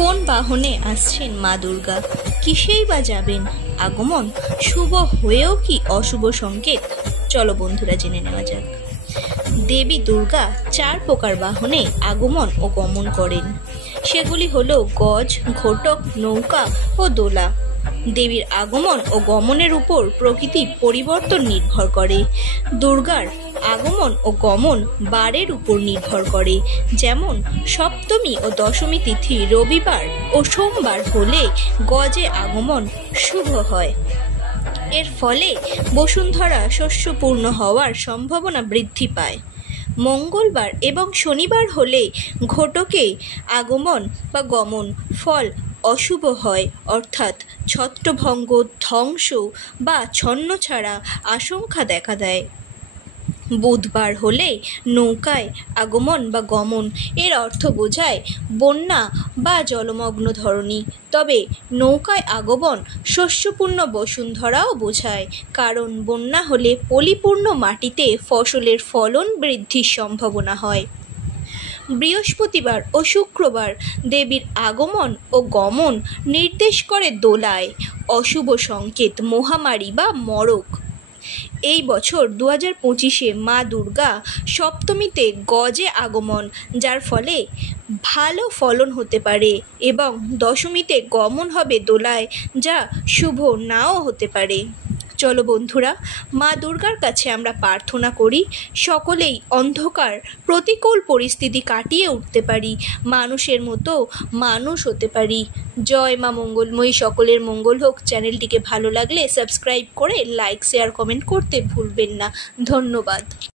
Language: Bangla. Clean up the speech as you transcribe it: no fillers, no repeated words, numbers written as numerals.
কোন বাহনে আসছেন মা দুর্গা, কিসেই বা যাবেন? আগমন শুভ হয়েও কি অশুভ সংকেত? চলো বন্ধুরা জেনে নেওয়া যাক। দেবী দুর্গা 4 প্রকার বাহনে আগমন ও গমন করেন। সেগুলি হলো গজ, ঘটক, নৌকা ও দোলা। দেবীর আগমন ও গমনের উপর প্রকৃতির পরিবর্তন নির্ভর করে। দুর্গার আগমন ও গমন বারের উপর নির্ভর করে। যেমন সপ্তমী ও দশমী তিথি রবিবার ও সোমবার হলে গজে আগমন শুভ হয়। এর ফলে বসুন্ধরা শস্যপূর্ণ হওয়ার সম্ভাবনা বৃদ্ধি পায়। মঙ্গলবার এবং শনিবার হলে ঘটকে আগমন বা গমন ফল অশুভ হয়, অর্থাৎ ছত্রভঙ্গ, ধ্বংস বা ছন্নছাড়া আশঙ্কা দেখা দেয়। বুধবার হলে নৌকায় আগমন বা গমন এর অর্থ বোঝায় বন্যা বা জলমগ্ন ধরনী। তবে নৌকায় আগমন শস্যপূর্ণ বসুন্ধরাও বোঝায়, কারণ বন্যা হলে পলিপূর্ণ মাটিতে ফসলের ফলন বৃদ্ধির সম্ভাবনা হয়। বৃহস্পতিবার ও শুক্রবার দেবীর আগমন ও গমন নির্দেশ করে দোলায়, অশুভ সংকেত, মহামারী বা মরক। এই বছর 2025-এ মা দুর্গা সপ্তমীতে গজে আগমন, যার ফলে ভালো ফলন হতে পারে, এবং দশমীতে গমন হবে দোলায়, যা শুভ নাও হতে পারে। চলো বন্ধুরা, মা দুর্গার কাছে আমরা প্রার্থনা করি সকলেই অন্ধকার প্রতিকূল পরিস্থিতি কাটিয়ে উঠতে পারি, মানুষের মতো মানুষ হতে পারি। জয় মা মঙ্গলময়ী, সকলের মঙ্গল হোক। চ্যানেলটিকে ভালো লাগলে সাবস্ক্রাইব করে লাইক, শেয়ার, কমেন্ট করতে ভুলবেন না। ধন্যবাদ।